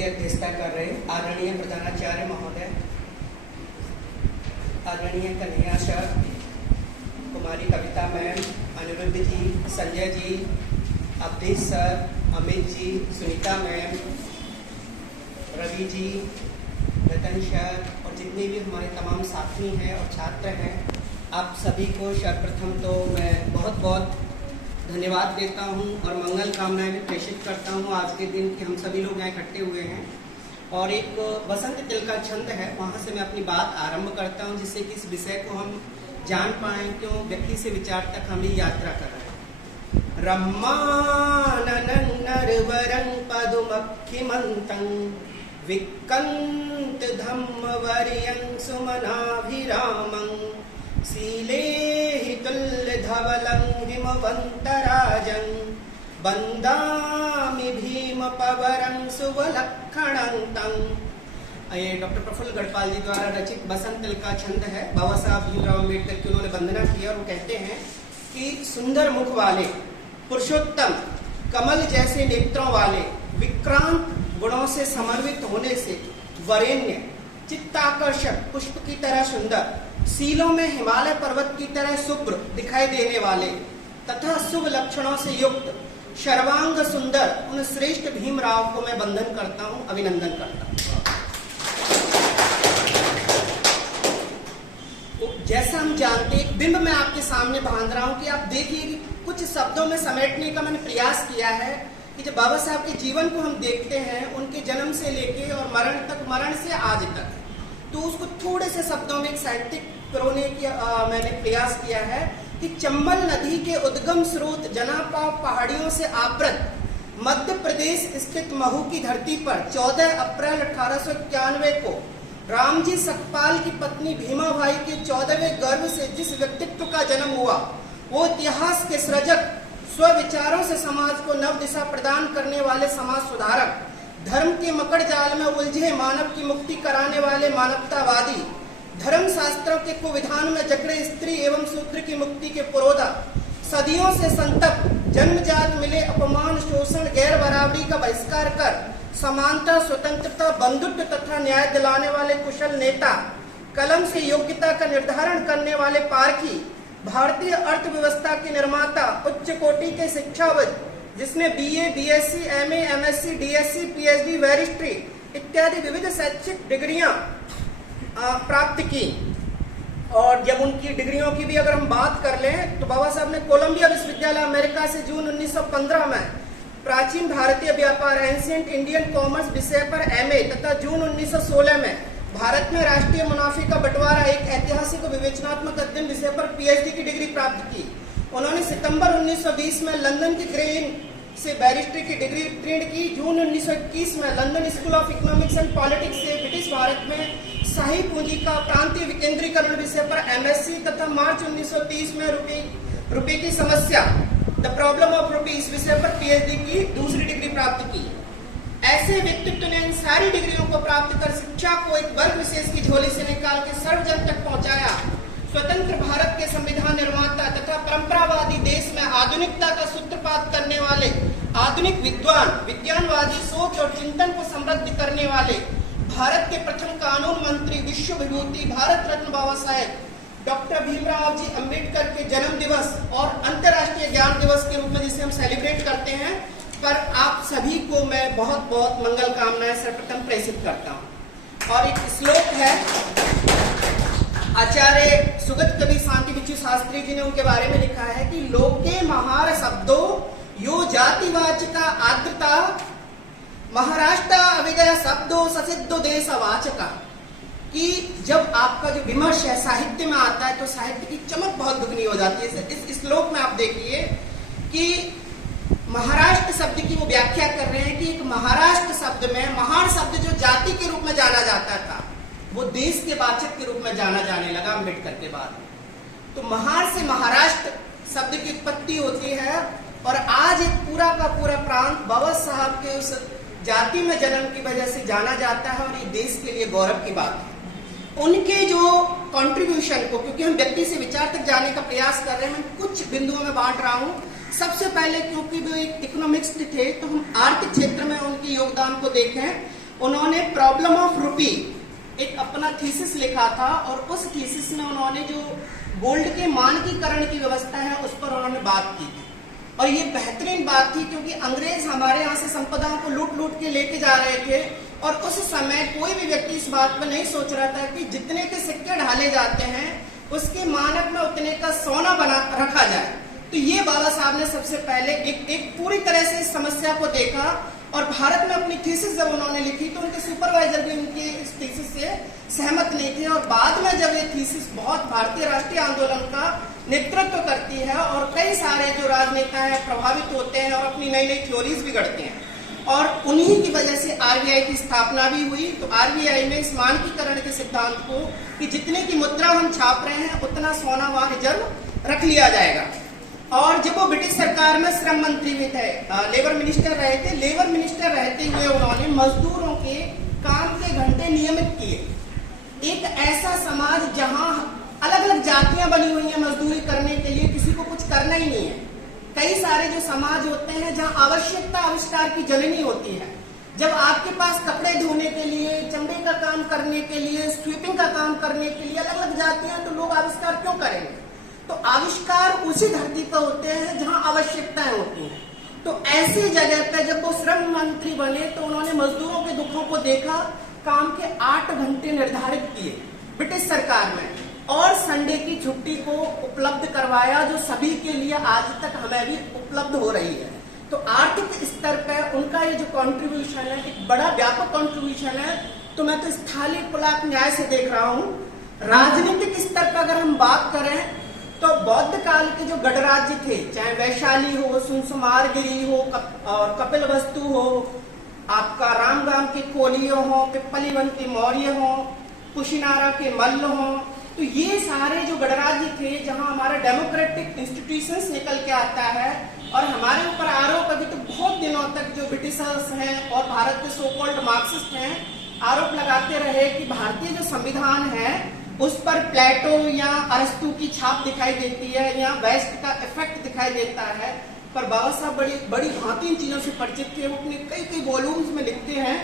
की अध्यक्षता कर रहे आदरणीय प्रधानाचार्य महोदय, आदरणीय कन्हैया सर, कुमारी कविता मैम, अनिरुद्ध जी, संजय जी, अवधेश सर, अमित जी, सुनीता मैम, रवि जी, रतन सर और जितने भी हमारे तमाम साथी हैं और छात्र हैं, आप सभी को सर्वप्रथम तो मैं बहुत बहुत धन्यवाद देता हूं और मंगल कामनाएं भी प्रेषित करता हूं आज के दिन कि हम सभी लोग यहाँ इकट्ठे हुए हैं। और एक बसंत तिल का छंद है, वहाँ से मैं अपनी बात आरंभ करता हूँ जिससे कि इस विषय को हम जान पाएं क्यों व्यक्ति से विचार तक हम ये यात्रा कर रहे हैं। रम्माननं नरवरं पदुमक्षिमन्तं विक्कन्त धम्मवर्यं सुमनाभिरामं शीले हि तुल्यधवलं हिमवन्तराजं वन्दामि भीमपवरं सुवलक्षणं। ये डॉक्टर प्रफुल्ल गढ़पाल जी द्वारा रचित बसंत तिल का छंद है। बाबा साहब भीमराव अम्बेडकर की उन्होंने वंदना की और वो कहते हैं कि सुंदर मुख वाले, पुरुषोत्तम, कमल जैसे नेत्रों वाले, विक्रांत गुणों से समन्वित होने से वरेण्य, चित्ताकर्षक पुष्प की तरह सुंदर, सीलों में हिमालय पर्वत की तरह शुभ्र दिखाई देने वाले तथा शुभ लक्षणों से युक्त सर्वांग सुंदर उन श्रेष्ठ भीमराव को मैं वंदन करता हूं, अभिनंदन करता हूं। जैसा हम जानते हैं, एक बिंब मैं आपके सामने बांध रहा हूं कि आप देखिए कि कुछ शब्दों में समेटने का मैंने प्रयास किया है कि जब बाबा साहब के जीवन को हम देखते हैं, उनके जन्म से लेके और मरण तक, मरण से आज तक, तो उसको थोड़े से शब्दों में एक साहित्यिक पिरोने की मैंने प्रयास किया है कि चंबल नदी के उद्गम स्रोत जनापाव पहाड़ियों से आवृत मध्य प्रदेश स्थित महू की धरती पर 14 अप्रैल 1891 को रामजी सकपाल की पत्नी भीमाबाई के 14वें गर्भ से जिस व्यक्तित्व का जन्म हुआ, वो इतिहास के सृजक, स्वविचारों से समाज को नव दिशा प्रदान करने वाले समाज सुधारक, धर्म के मकड़ जाल में उलझे मानव की मुक्ति कराने वाले मानवतावादी, धर्म शास्त्रों के कुविधान में जकड़े स्त्री एवं शूद्र की मुक्ति के पुरोधा, सदियों से संतप्त जन्मजात मिले अपमान, शोषण, गैर बराबरी का बहिष्कार कर समानता, स्वतंत्रता, बंधुत्व तथा न्याय दिलाने वाले कुशल नेता, कलम से योग्यता का निर्धारण करने वाले पारखी, भारतीय अर्थव्यवस्था के निर्माता, उच्च कोटि के शिक्षाविद जिसने BA, BSc, MA, MSc, DSc, PhD, बैरिस्ट्री इत्यादि विविध शैक्षिक डिग्रियां प्राप्त की। और जब उनकी डिग्रियों की भी अगर हम बात कर लें तो बाबा साहब ने कोलंबिया विश्वविद्यालय अमेरिका से जून 1915 में प्राचीन भारतीय व्यापार, एंशिएंट इंडियन कॉमर्स विषय पर एमए तथा जून 1916 में भारत में राष्ट्रीय मुनाफे का बंटवारा, एक ऐतिहासिक और विवेचनात्मक अध्ययन विषय पर पीएचडी की डिग्री प्राप्त की। उन्होंने सितंबर 1920 में लंदन के ग्रेन से बैरिस्ट्री की डिग्री उत्तीर्ण की। जून 1921 में London school of economics and politics से ब्रिटिश भारत में शाही पूंजी का प्रांतीय विकेंद्रीकरण विषय पर एमएससी तथा मार्च 1930 में रुपए की समस्या, द प्रॉब्लम ऑफ रुपी, इस विषय पर पीएचडी की दूसरी डिग्री प्राप्त की। ऐसे व्यक्तित्व ने इन सारी डिग्रियों को प्राप्त कर शिक्षा को एक वर्ग विशेष की झोली से निकाल के सर्वजन तक पहुंचाया। स्वतंत्र भारत के संविधान निर्माता तथा परंपरावादी देश में आधुनिकता का सूत्रपात करने वाले आधुनिक विद्वान, विज्ञानवादी सोच और चिंतन को समृद्ध करने वाले भारत के प्रथम कानून मंत्री, विश्व विभूति, भारत रत्न बाबा साहेब डॉक्टर भीमराव जी अम्बेडकर के जन्म दिवस और अंतर्राष्ट्रीय ज्ञान दिवस के रूप में जिसे हम सेलिब्रेट करते हैं, पर आप सभी को मैं बहुत बहुत मंगल कामनाएं सर्वप्रथम प्रेषित करता हूँ। और एक श्लोक है, आचार्य सुगत कवि शांति बिच्छू शास्त्री जी ने उनके बारे में लिखा है कि लोके महार शब्दो यो जातिवाचिका आर्द्रता महाराष्ट्र अविदय शब्दो ससिद्धो देशवाचका। कि जब आपका जो विमर्श है साहित्य में आता है तो साहित्य की चमक बहुत दुगनी हो जाती है। इस श्लोक में आप देखिए कि महाराष्ट्र शब्द की वो व्याख्या कर रहे हैं कि एक महाराष्ट्र शब्द में महार शब्द जो जाति के रूप में जाना जाता था, वो देश के वाचक के रूप में जाना जाने लगा अम्बेडकर के बाद। तो महार से महाराष्ट्र शब्द की उत्पत्ति होती है और आज एक पूरा का पूरा प्रांत बाबा साहब के उस जाति में जन्म की वजह से जाना जाता है और ये देश के लिए गौरव की बात है। उनके जो कंट्रीब्यूशन को, क्योंकि हम व्यक्ति से विचार तक जाने का प्रयास कर रहे हैं, मैं कुछ बिंदुओं में बांट रहा हूँ। सबसे पहले क्योंकि वो एक इकोनॉमिक्स थे तो हम आर्थिक क्षेत्र में उनके योगदान को देखें उन्होंने प्रॉब्लम ऑफ रूपी एक अपना थीसिस लिखा था, और उस थीसिस में उन्होंने जो गोल्ड के मानकीकरण की व्यवस्था है उस पर उन्होंने बात की थी। और ये बेहतरीन बात थी क्योंकि अंग्रेज हमारे यहाँ से संपदाओं को लूट लूट के लेके जा रहे थे, और उस समय कोई भी व्यक्ति इस बात पर नहीं सोच रहा था कि जितने के सिक्के ढाले जाते हैं उसके मानक में उतने का सोना बना रखा जाए। तो ये बाबा साहब ने सबसे पहले एक पूरी तरह से इस समस्या को देखा, और भारत में अपनी थीसिस जब उन्होंने लिखी तो उनके सुपरवाइजर भी उनकी इस थीसिस से सहमत नहीं थे, और बाद में जब ये थीसिस बहुत भारतीय राष्ट्रीय आंदोलन का नेतृत्व करती है और कई सारे जो राजनेता है प्रभावित होते हैं और अपनी नई नई थ्योरीज भी गढ़ते हैं, और उन्हीं की वजह से आरबीआई की स्थापना भी हुई। तो आरबीआई में इस मानकीकरण के सिद्धांत को कि जितने की मुद्रा हम छाप रहे हैं उतना सोना वहां रिजर्व रख लिया जाएगा। और जब वो ब्रिटिश सरकार में श्रम मंत्री भी थे, लेबर मिनिस्टर रहे थे, लेबर मिनिस्टर रहते हुए उन्होंने मजदूरों के काम के घंटे नियमित किए। एक ऐसा समाज जहां अलग अलग जातियां बनी हुई हैं मजदूरी करने के लिए, किसी को कुछ करना ही नहीं है। कई सारे जो समाज होते हैं जहां आवश्यकता आविष्कार की जननी होती है। जब आपके पास कपड़े धोने के लिए, चमड़े का काम करने के लिए, स्वीपिंग का काम करने के लिए अलग अलग जातियां, तो लोग आविष्कार क्यों करेंगे? तो आविष्कार उसी धरती पर होते हैं जहां आवश्यकताएं होती हैं। तो ऐसी जगह पे जब वो श्रम मंत्री बने तो उन्होंने मजदूरों के दुखों को देखा, काम के 8 घंटे निर्धारित किए ब्रिटिश सरकार में, और संडे की छुट्टी को उपलब्ध करवाया, जो सभी के लिए आज तक हमें भी उपलब्ध हो रही है। तो आर्थिक स्तर पर उनका ये जो कंट्रीब्यूशन है एक बड़ा व्यापक कंट्रीब्यूशन है। तो मैं तो स्थानीय पुलाक न्याय से देख रहा हूँ। राजनीतिक स्तर पर अगर हम बात करें तो बौद्ध काल के जो गणराज्य थे, चाहे वैशाली हो, सुनसुमारगिरी हो, और कपिलवस्तु हो, आपका रामगाम के कोलियो हो, पिप्पलीवन के मौर्य हो, कुशिनारा के मल्ल हो, तो ये सारे जो गणराज्य थे जहां हमारा डेमोक्रेटिक इंस्टीट्यूशंस निकल के आता है। और हमारे ऊपर आरोप अभी तो बहुत दिनों तक जो ब्रिटिशर्स हैं और भारत के सो कॉल्ड मार्क्सिस्ट हैं आरोप लगाते रहे कि भारतीय जो संविधान है उस पर प्लेटो या अरस्तु की छाप दिखाई देती है या वेस्ट का इफेक्ट दिखाई देता है। पर बाबा साहब बड़ी भांति इन चीजों से परिचित थे। वो अपने कई वॉल्यूम्स में लिखते हैं,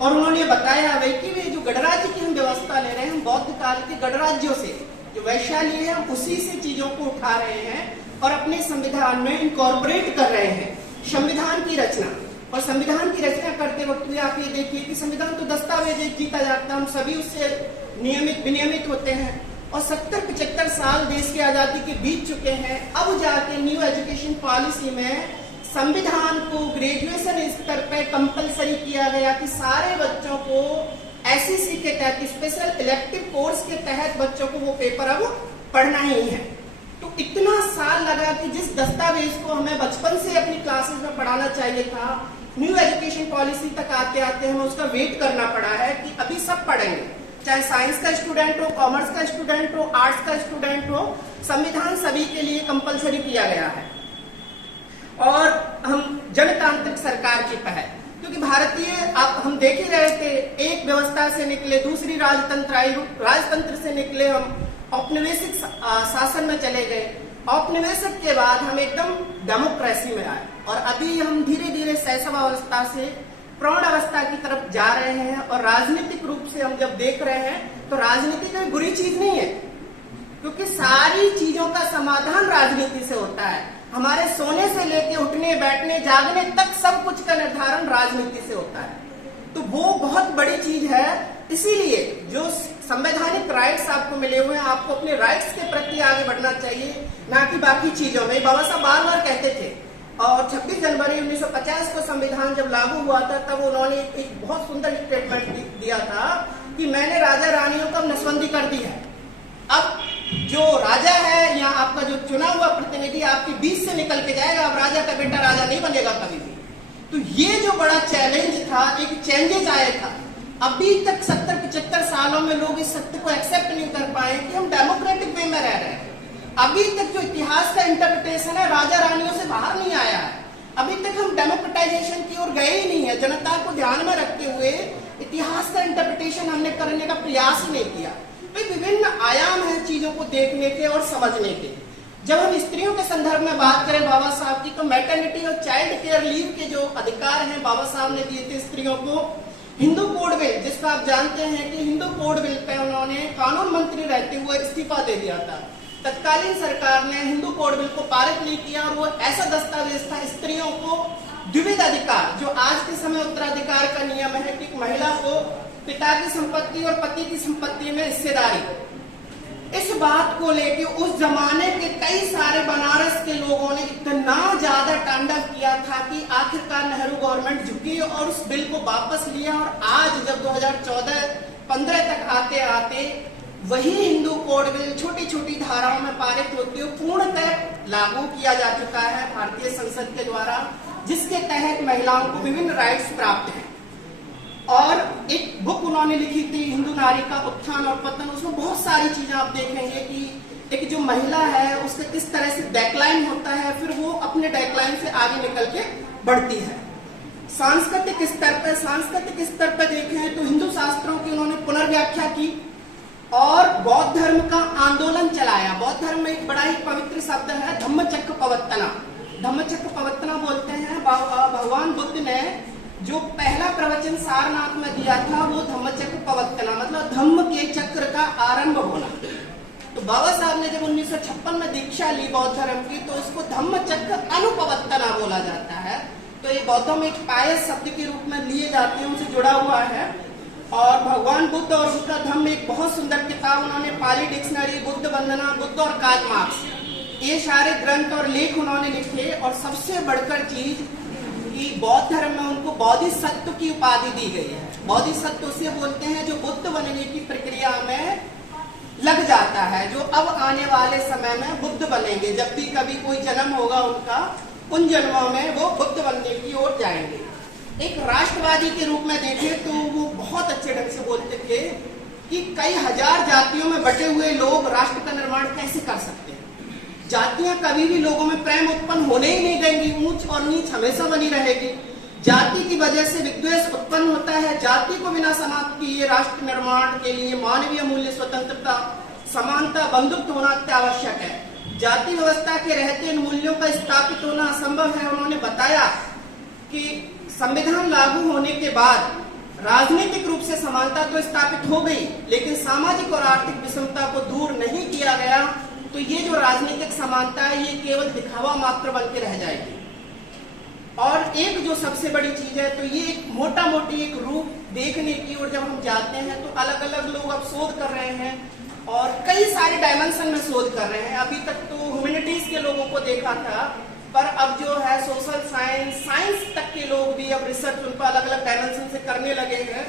और उन्होंने बताया है कि वे जो गणराज्य की हम व्यवस्था ले रहे हैं, हम बौद्ध काल के गणराज्यों से, जो वैशाली है, हम उसी से चीजों को उठा रहे हैं और अपने संविधान में इनकॉर्पोरेट कर रहे हैं। संविधान की रचना, और संविधान की रचना करते वक्त भी आप ये देखिए कि संविधान तो दस्तावेज जीता जाता है, हम सभी उससे नियमित विनियमित होते हैं, और 70-75 साल देश की आजादी के बीत चुके हैं। अब जाके न्यू एजुकेशन पॉलिसी में संविधान को ग्रेजुएशन स्तर पर कंपलसरी किया गया कि सारे बच्चों को एसईसी के तहत, स्पेशल इलेक्टिव कोर्स के तहत बच्चों को वो पेपर अब पढ़ना ही है। तो इतना साल लगा कि जिस दस्तावेज को हमें बचपन से अपनी क्लासेस में पढ़ाना चाहिए था, न्यू एजुकेशन पॉलिसी तक आते आते हमें उसका वेट करना पड़ा है कि अभी सब पढ़ेंगे, चाहे साइंस का स्टूडेंट हो, कॉमर्स का स्टूडेंट हो, आर्ट्स का स्टूडेंट हो, संविधान सभी के लिए कंपलसरी किया गया है। और हम जनतांत्रिक सरकार के तहत, क्योंकि भारतीय आप हम देख ही रहे थे, एक व्यवस्था से निकले दूसरी राजतंत्र आई, राजतंत्र से निकले हम औपनिवेशिक शासन में चले गए, औपनिवेशिक के बाद हम एकदम डेमोक्रेसी में आए, और अभी हम धीरे धीरे शैशवावस्था से प्रौढ़ अवस्था की तरफ जा रहे हैं। और राजनीतिक रूप से हम जब देख रहे हैं तो राजनीति कोई बुरी चीज नहीं है, क्योंकि सारी चीजों का समाधान राजनीति से होता है। हमारे सोने से लेके उठने बैठने जागने तक सब कुछ का निर्धारण राजनीति से होता है। तो वो बहुत बड़ी चीज है। इसीलिए जो संवैधानिक राइट्स आपको मिले हुए हैं, आपको अपने राइट्स के प्रति आगे बढ़ना चाहिए, ना कि बाकी चीजों में। बाबा साहब बार बार कहते थे, और 26 जनवरी 1950 को संविधान जब लागू हुआ था तब उन्होंने एक बहुत सुंदर स्टेटमेंट दिया था कि मैंने राजा रानियों का नसबंदी कर दी है। अब जो राजा है या आपका जो चुना हुआ प्रतिनिधि आपके बीच से निकल के जाएगा, अब राजा का बेटा राजा नहीं बनेगा कभी भी। तो ये जो बड़ा चैलेंज था, एक चेंजेस आया था। अभी तक 70-75 सालों में लोग इस सत्य को एक्सेप्ट नहीं कर पाए कि हम डेमोक्रेटिक वे में रह रहे हैं। अभी तक जो इतिहास का इंटरप्रिटेशन है राजा रानियों से बाहर नहीं आया है। अभी तक हम डेमोक्रेटाइजेशन की ओर गए ही नहीं है। जनता को ध्यान में रखते हुए इतिहास का इंटरप्रिटेशन हमने करने का प्रयास ही नहीं किया। तो विभिन्न आयाम है चीजों को देखने के और समझने के। जब हम स्त्रियों के संदर्भ में बात करें बाबा साहब की, तो मैटरनिटी और चाइल्ड केयर लीव के जो अधिकार हैं बाबा साहब ने दिए थे स्त्रियों को, हिंदू कोड बिल, जिसको आप जानते हैं कि हिंदू कोड बिल पे उन्होंने कानून मंत्री रहते हुए इस्तीफा दे दिया था। तत्कालीन सरकार ने हिंदू कोड बिल को पारित नहीं किया और वो ऐसा दस्तावेज था स्त्रियों को द्विविध अधिकार, जो आज के समय उत्तराधिकार का नियम है कि महिला को पिता की संपत्ति और पति की संपत्ति में हिस्सेदारी, इस बात को लेके उस जमाने के कई सारे बनारस के लोगों ने इतना ज्यादा तांडव किया था कि आखिरकार नेहरू गवर्नमेंट झुकी और उस बिल को वापस लिया। और आज जब 2014-15 तक आते आते वही हिंदू कोड बिल छोटी छोटी धाराओं में पारित होते हुए पूर्णतः लागू किया जा चुका है भारतीय संसद के द्वारा, जिसके तहत महिलाओं को विभिन्न राइट्स प्राप्त हैं। और एक बुक उन्होंने लिखी थी हिंदू नारी का उत्थान और पतन, उसमें बहुत सारी चीजें आप देखेंगे कि एक जो महिला है उसका किस तरह से डेक्लाइन होता है, फिर वो अपने डेक्लाइन से आगे निकल के बढ़ती है। सांस्कृतिक स्तर पर देखें तो हिंदू शास्त्रों की उन्होंने पुनर्व्याख्या की और बौद्ध धर्म का आंदोलन चलाया। बौद्ध धर्म में एक बड़ा ही पवित्र शब्द है धम्मचक्र प्रवर्तना। धम्मचक्र प्रवर्तना बोलते हैं भगवान बुद्ध ने जो पहला प्रवचन सारनाथ में दिया था वो धम्मचक्र प्रवर्तना, मतलब धम्म के चक्र का आरंभ होना। तो बाबा साहब ने जब 1956 में दीक्षा ली बौद्ध धर्म की, तो उसको धम्मचक्र अनुप्रवर्तना बोला जाता है। तो ये बौद्धों में एक पायस शब्द के रूप में लिए जाते हैं, उनसे जुड़ा हुआ है। और भगवान बुद्ध और उनका धम्म एक बहुत सुंदर किताब उन्होंने पाली डिक्शनरी, बुद्ध वंदना, बुद्ध और कार्ल मार्क्स, ये सारे ग्रंथ और लेख उन्होंने लिखे। और सबसे बढ़कर चीज कि बौद्ध धर्म में उनको बोधिसत्व की उपाधि दी गई है। बोधिसत्व उसे बोलते हैं जो बुद्ध बनने की प्रक्रिया में लग जाता है, जो अब आने वाले समय में बुद्ध बनेंगे। जब भी कभी कोई जन्म होगा उनका, उन जन्मों में वो बुद्ध बनने की ओर जाएंगे। एक राष्ट्रवादी के रूप में देखें तो वो बहुत अच्छे ढंग से बोलते थे कि कई हजार जातियों में बटे हुए लोग राष्ट्र का निर्माण कैसे कर सकते हैं। जातियां कभी भी लोगों में प्रेम उत्पन्न होने ही नहीं देंगी, ऊंच और नीच हमेशा बनी रहेगी। जाति की वजह से विद्वेष उत्पन्न होता है। जाति को बिना समाप्त किए राष्ट्र निर्माण के लिए मानवीय मूल्य, स्वतंत्रता, समानता, बंधुत्व होना अत्यावश्यक है। जाति व्यवस्था के रहते इन मूल्यों का स्थापित होना असंभव है। उन्होंने बताया कि संविधान लागू होने के बाद राजनीतिक रूप से समानता तो स्थापित हो गई, लेकिन सामाजिक और आर्थिक विषमता को दूर नहीं किया गया। तो ये जो राजनीतिक समानता है ये केवल दिखावा मात्र बन के रह जाएगी। और एक जो सबसे बड़ी चीज है, तो ये एक मोटा मोटी एक रूप देखने की ओर जब हम जाते हैं तो अलग अलग लोग अब शोध कर रहे हैं और कई सारे डायमेंशन में शोध कर रहे हैं। अभी तक तो ह्यूमैनिटीज के लोगों को देखा था, पर अब जो है सोशल साइंस तक के लोग भी अब रिसर्च उन पर अलग अलग डायमेंशन से करने लगे हैं।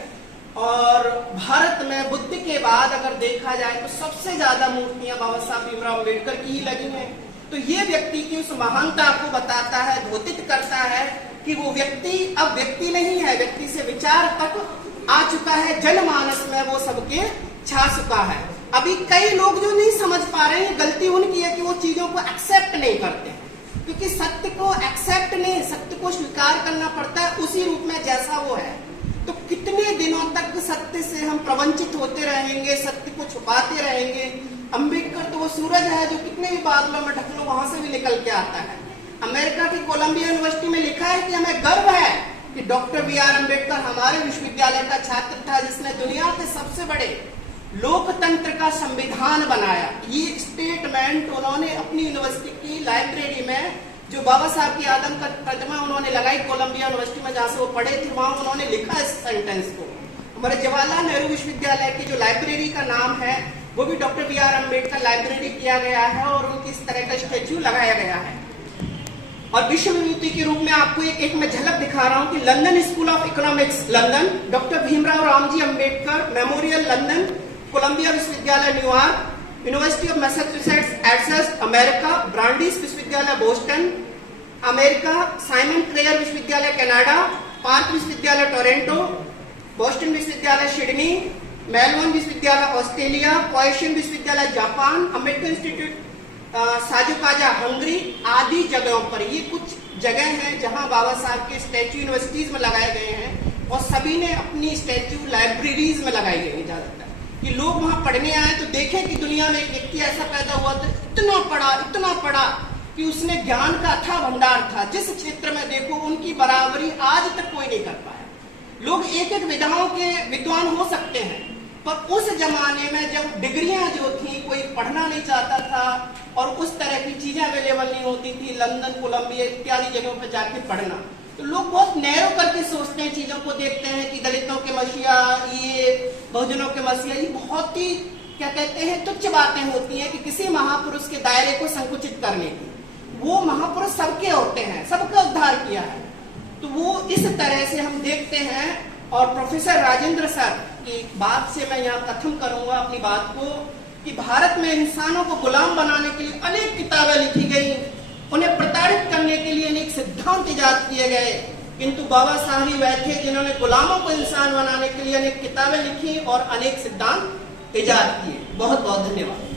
और भारत में बुद्ध के बाद अगर देखा जाए तो सबसे ज्यादा मूर्तियां बाबा साहब भीमराव अम्बेडकर की ही लगी हैं। तो ये व्यक्ति की उस महानता को बताता है, द्योतित करता है कि वो व्यक्ति अब व्यक्ति नहीं है, व्यक्ति से विचार तक आ चुका है, जनमानस में वो सबके छा चुका है। अभी कई लोग जो नहीं समझ पा रहे हैं, गलती उनकी है कि वो चीजों को एक्सेप्ट नहीं करते, क्योंकि सत्य को एक्सेप्ट नहीं, सत्य को स्वीकार करना पड़ता है उसी रूप में जैसा वो है। तो कितने दिनों तक सत्य से हम प्रवंचित होते रहेंगे, सत्य को छुपाते रहेंगे। अंबेडकर तो वो सूरज है जो कितने भी बादलों में ढक लो वहां से भी निकल के आता है। अमेरिका की कोलंबिया यूनिवर्सिटी में लिखा है कि हमें गर्व है कि डॉक्टर बी.आर. अम्बेडकर हमारे विश्वविद्यालय का छात्र था जिसने दुनिया के सबसे बड़े लोकतंत्र का संविधान बनाया। ये स्टेटमेंट उन्होंने अपनी यूनिवर्सिटी की लाइब्रेरी में, जो बाबा साहब की आदम का प्रतिमा उन्होंने लगाई कोलंबिया यूनिवर्सिटी में जहां से वो पढ़े थे, वहां उन्होंने लिखा इस सेंटेंस को। हमारे जवाहरलाल नेहरू विश्वविद्यालय की जो लाइब्रेरी का नाम है वो भी डॉक्टर बी.आर. अम्बेडकर लाइब्रेरी किया गया है और उनकी इस तरह का स्टेच्यू लगाया गया है। और विश्व विभूति के रूप में आपको एक मैं झलक दिखा रहा हूं कि London school of economics London, doctor Bhimrao Ramji Ambedkar memorial London, Columbia विश्वविद्यालय न्यूयॉर्क, यूनिवर्सिटी ऑफ मैसाचुसेट्स एट्स अमेरिका, ब्रांडीज विश्वविद्यालय बोस्टन अमेरिका, साइमन ट्रेयर विश्वविद्यालय कनाडा, पार्क विश्वविद्यालय टोरंटो, बोस्टन विश्वविद्यालय सिडनी, मेलबर्न विश्वविद्यालय ऑस्ट्रेलिया, पोएशियन विश्वविद्यालय जापान, अम्बेडकर इंस्टीट्यूट साजुकाजा हंगरी आदि जगहों पर। ये कुछ जगह हैं जहां बाबा साहब के स्टैच्यू यूनिवर्सिटीज में लगाए गए हैं और सभी ने अपनी स्टैच्यू लाइब्रेरीज में लगाई गई ज्यादातर, कि लोग वहां पढ़ने आए तो देखें कि दुनिया में एक व्यक्ति ऐसा पैदा हुआ था, इतना पढ़ा कि उसने ज्ञान का अथाह भंडार था। जिस क्षेत्र में देखो उनकी बराबरी आज तक कोई नहीं कर पाया। लोग एक एक विधाओं के विद्वान हो सकते हैं, पर उस जमाने में जब डिग्रियां जो थी कोई पढ़ना नहीं चाहता था और उस तरह की चीजें अवेलेबल नहीं होती थी, लंदन, कोलंबिया इत्यादि जगहों पर जाके पढ़ना, तो लोग बहुत नैरो करके सोचते हैं, चीजों को देखते हैं कि दलितों के मसीहा, ये बहुजनों के मसीहा, ये बहुत ही क्या कहते हैं तुच्छ बातें होती हैं कि किसी महापुरुष के दायरे को संकुचित करने की। वो महापुरुष सबके होते हैं, सबका उद्धार किया है। तो वो इस तरह से हम देखते हैं। और प्रोफेसर राजेंद्र सर की बात से मैं यहाँ खत्म करूंगा अपनी बात को, कि भारत में इंसानों को गुलाम बनाने के लिए अनेक किताबें लिखी गई, उन्हें प्रताड़ित करने के लिए अनेक सिद्धांत इजाद किए गए, किंतु बाबा साहब ही वह थे जिन्होंने गुलामों को इंसान बनाने के लिए अनेक किताबें लिखी और अनेक सिद्धांत इजाद किए। बहुत बहुत धन्यवाद।